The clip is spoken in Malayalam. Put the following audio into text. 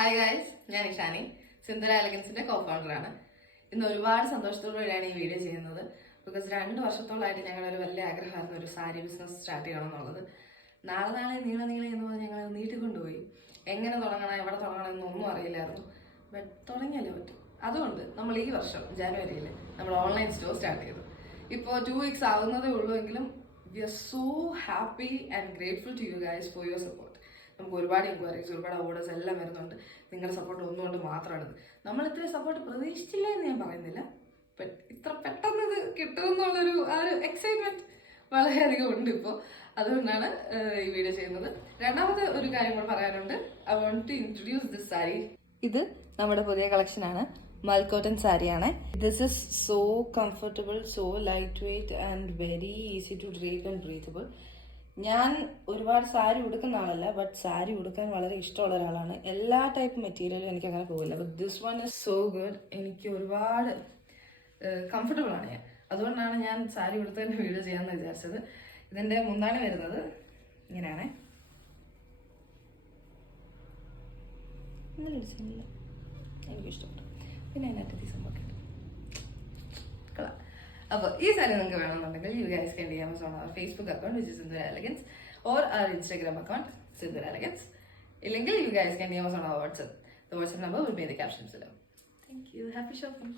ഹായ് ഗായ്സ്, ഞാൻ ഇഷാനി, സിന്ധുര എലഗൻസിന്റെ കോ ഫൗണ്ടറാണ്. ഇന്ന് ഒരുപാട് സന്തോഷത്തോടുകൂടിയാണ് ഈ വീഡിയോ ചെയ്യുന്നത്. ബിക്കോസ് 2 വർഷത്തോളമായിട്ട് ഞങ്ങളൊരു വലിയ ആഗ്രഹമായിരുന്നു ഒരു സാരി ബിസിനസ് സ്റ്റാർട്ട് ചെയ്യണം എന്നുള്ളത്. നാളെ നീളെ എന്ന് പറഞ്ഞ് ഞങ്ങൾ നീട്ടിക്കൊണ്ടുപോയി. എങ്ങനെ തുടങ്ങണം, എവിടെ തുടങ്ങണം എന്നൊന്നും അറിയില്ലായിരുന്നു. ബട്ട് തുടങ്ങിയല്ലേ പറ്റും. അതുകൊണ്ട് നമ്മൾ ഈ വർഷം ജനുവരിയിൽ നമ്മൾ ഓൺലൈൻ സ്റ്റോർ സ്റ്റാർട്ട് ചെയ്തു. ഇപ്പോൾ 2 weeks ആവുന്നതേ ഉള്ളൂ എങ്കിലും we are so happy and grateful to you guys for your support. നമുക്ക് ഒരുപാട് എൻക്വയറീസ്, ഒരുപാട് ഓർഡേഴ്സ് എല്ലാം വരുന്നുണ്ട്. നിങ്ങളുടെ സപ്പോർട്ട് ഒന്നുകൊണ്ട് മാത്രമാണിത്. നമ്മൾ ഇത്രയും സപ്പോർട്ട് പ്രതീക്ഷിച്ചില്ല എന്ന് ഞാൻ പറയുന്നില്ല, ബട്ട് ഇത്ര പെട്ടെന്ന് ഇത് കിട്ടുമെന്നുള്ളൊരു ആ ഒരു എക്സൈറ്റ്മെന്റ് വളരെയധികം ഉണ്ട് ഇപ്പോൾ. അതുകൊണ്ടാണ് ഈ വീഡിയോ ചെയ്യുന്നത്. രണ്ടാമത്തെ ഒരു കാര്യം കൂടെ പറയാനുണ്ട്. I want to introduce this sari. ഇത് നമ്മുടെ പുതിയ കളക്ഷനാണ്. മൽക്കോട്ടൺ സാരിയാണ്. This is so comfortable, so lightweight and very easy to drape and breathable. ഞാൻ ഒരുപാട് സാരി ഉടുക്കുന്ന ആളല്ല, ബട്ട് സാരി ഉടുക്കാൻ വളരെ ഇഷ്ടമുള്ള ഒരാളാണ്. എല്ലാ ടൈപ്പ് മെറ്റീരിയലും എനിക്ക് അങ്ങനെ പോകില്ല, but this one is so good. എനിക്ക് ഒരുപാട് കംഫർട്ടബിൾ ആണ് ഞാൻ. അതുകൊണ്ടാണ് ഞാൻ സാരി ഉടുത്തതിന് വീഡിയോ ചെയ്യാമെന്ന് വിചാരിച്ചത്. ഇതിൻ്റെ മുന്താണി വരുന്നത് ഇങ്ങനെയാണ്. എനിക്കിഷ്ടപ്പെട്ടു. പിന്നെ അതിനകത്ത് ഈ സംഭവം കളാം. അപ്പോൾ ഈ സാരി നിങ്ങൾക്ക് വേണമെന്നുണ്ടെങ്കിൽ you guys can DM us on our Facebook account which is Sindhura Elegance or our Instagram account Sindhura Elegance. ഇല്ലെങ്കിൽ you guys can DM us on our WhatsApp. The WhatsApp number will be in the captions below. Thank you. Happy shopping.